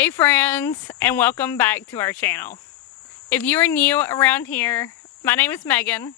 Hey friends, and welcome back to our channel. If you are new around here, my name is Megan.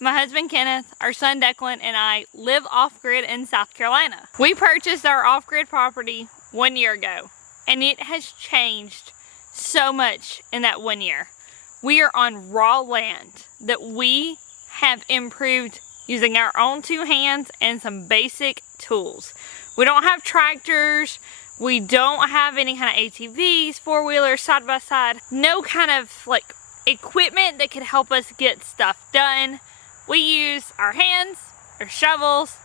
My husband Kenneth, our son Declan, and I live off-grid in South Carolina. We purchased our off-grid property 1 year ago, and it has changed so much in that 1 year. We are on raw land that we have improved using our own two hands and some basic tools. We don't have tractors. We don't have any kind of ATVs, four-wheelers, side-by-side. No kind of like equipment that could help us get stuff done. We use our hands, our shovels,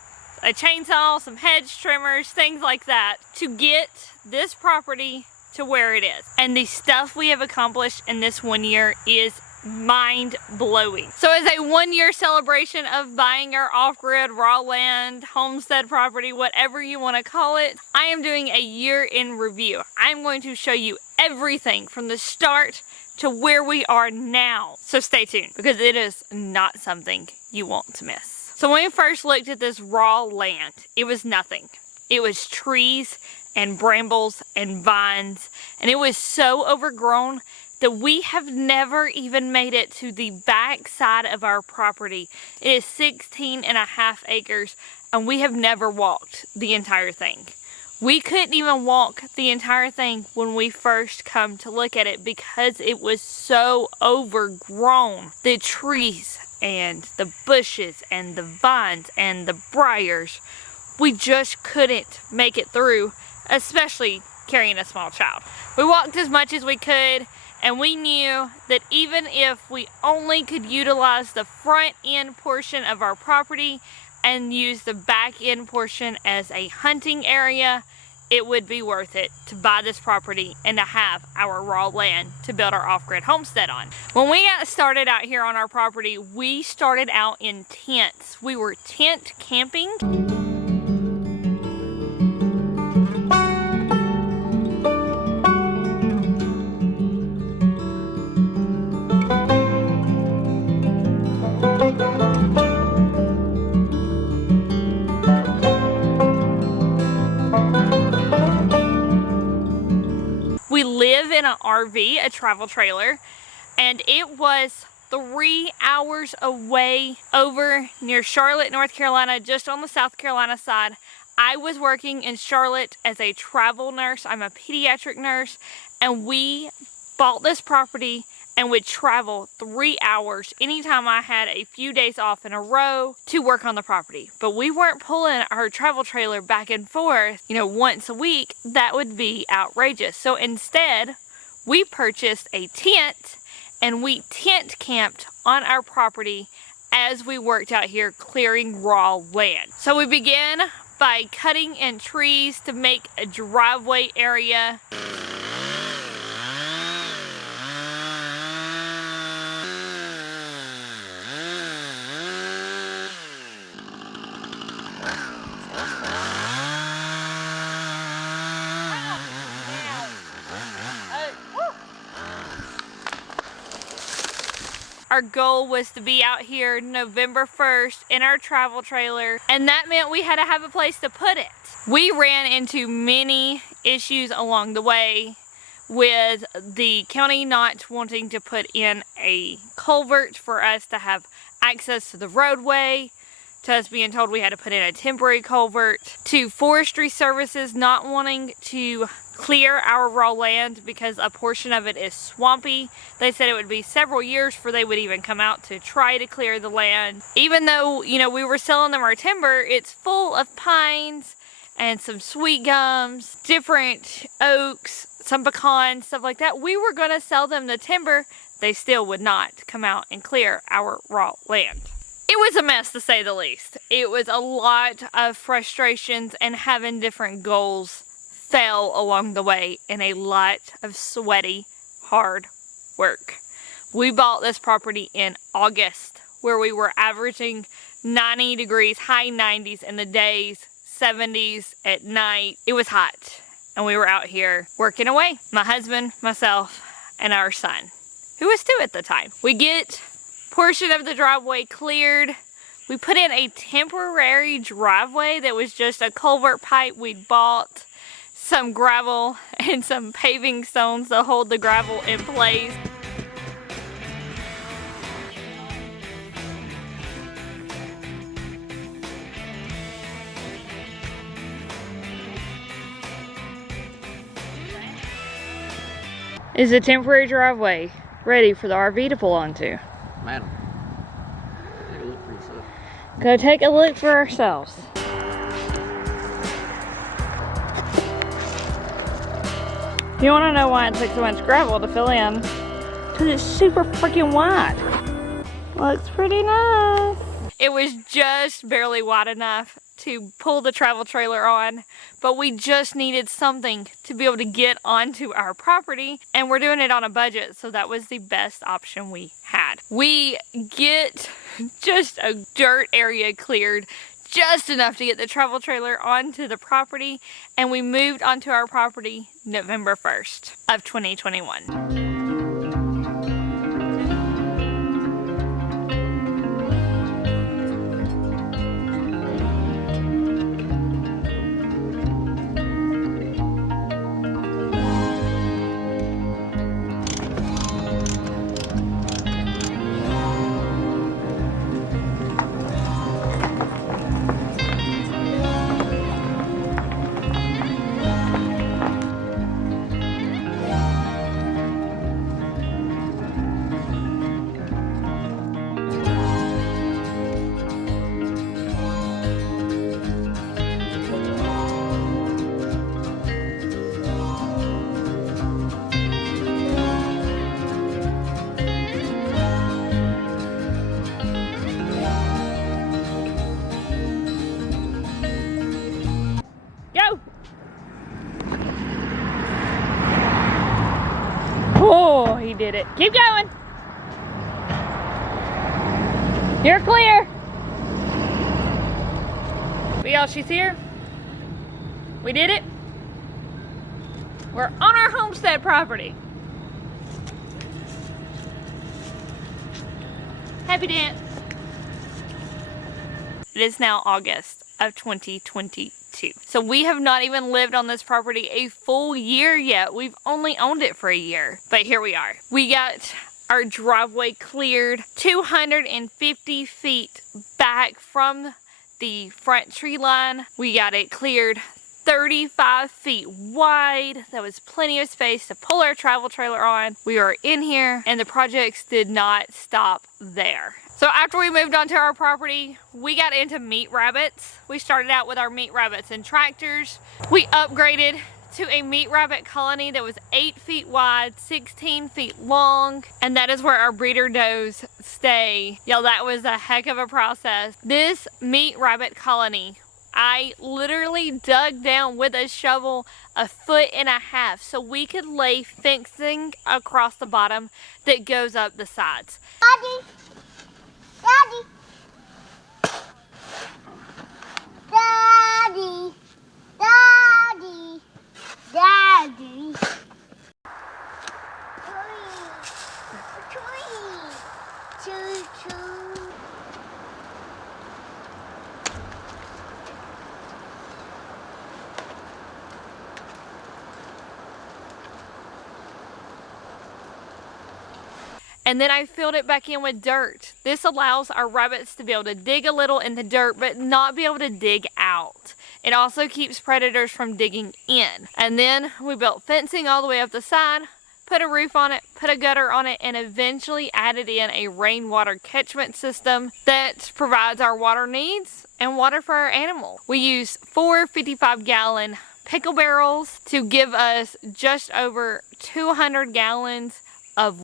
a chainsaw, some hedge trimmers, things like that to get this property to where it is. And the stuff we have accomplished in this 1 year is mind-blowing. So as a 1 year celebration of buying our off-grid raw land, homestead property, whatever you want to call it, I am doing a year in review. I'm going to show you everything from the start to where we are now. So stay tuned because it is not something you want to miss. So when we first looked at this raw land, it was nothing. It was trees and brambles and vines, and it was so overgrown that we have never even made it to the back side of our property. It is 16.5 acres, and we have never walked the entire thing. We couldn't even walk the entire thing when we first come to look at it because it was so overgrown. The trees and the bushes and the vines and the briars, we just couldn't make it through, especially carrying a small child. We walked as much as we could, and we knew that even if we only could utilize the front end portion of our property and use the back end portion as a hunting area, it would be worth it to buy this property and to have our raw land to build our off-grid homestead on. When we got started out here on our property, we started out in tents. We were tent camping. We live in an RV, a travel trailer, and it was 3 hours away over near Charlotte, North Carolina, just on the South Carolina side. I was working in Charlotte as a travel nurse. I'm a pediatric nurse, and we bought this property and would travel 3 hours anytime I had a few days off in a row to work on the property. But we weren't pulling our travel trailer back and forth, once a week. That would be outrageous. So instead, we purchased a tent and we tent camped on our property as we worked out here clearing raw land. So we began by cutting in trees to make a driveway area. Our goal was to be out here November 1st in our travel trailer, and that meant we had to have a place to put it. We ran into many issues along the way with the county not wanting to put in a culvert for us to have access to the roadway, to us being told we had to put in a temporary culvert, to forestry services not wanting to clear our raw land because a portion of it is swampy. They said it would be several years before they would even come out to try to clear the land. Even though, we were selling them our timber, it's full of pines and some sweet gums, different oaks, some pecans, stuff like that. We were going to sell them the timber. They still would not come out and clear our raw land. It was a mess, to say the least. It was a lot of frustrations, and having different goals fell along the way, and a lot of sweaty, hard work. We bought this property in August, where we were averaging 90 degrees, high 90s in the days, 70s at night. It was hot, and we were out here working away. My husband, myself, and our son, who was 2 at the time. We get portion of the driveway cleared. We put in a temporary driveway that was just a culvert pipe we'd bought. some gravel and some paving stones to hold the gravel in place. Is a temporary driveway ready for the RV to pull onto? Madam, take a look for yourself. Go take a look for ourselves. You want to know why it took so much gravel to fill in? Because it's super freaking wide. Looks pretty nice. It was just barely wide enough to pull the travel trailer on, but we just needed something to be able to get onto our property, and we're doing it on a budget, so that was the best option we had. We get just a dirt area cleared, just enough to get the travel trailer onto the property, and we moved onto our property November 1st of 2021. Go! Oh, he did it. Keep going. You're clear. But y'all, she's here. We did it. We're on our homestead property. Happy dance. It is now August of 2022. So we have not even lived on this property a full year yet. We've only owned it for a year, but here we are. We got our driveway cleared 250 feet back from the front tree line. We got it cleared 35 feet wide. That was plenty of space to pull our travel trailer on. We are in here, and the projects did not stop there. So after we moved onto our property, we got into meat rabbits. We started out with our meat rabbits and tractors. We upgraded to a meat rabbit colony that was 8 feet wide, 16 feet long, and that is where our breeder does stay. Y'all, that was a heck of a process. This meat rabbit colony, I literally dug down with a shovel 1.5 feet so we could lay fencing across the bottom that goes up the sides. Daddy! Daddy! Daddy! Daddy! Daddy! Choo choo! Choo choo! And then I filled it back in with dirt. This allows our rabbits to be able to dig a little in the dirt, but not be able to dig out. It also keeps predators from digging in. And then we built fencing all the way up the side, put a roof on it, put a gutter on it, and eventually added in a rainwater catchment system that provides our water needs and water for our animals. We use 4 55-gallon pickle barrels to give us just over 200 gallons of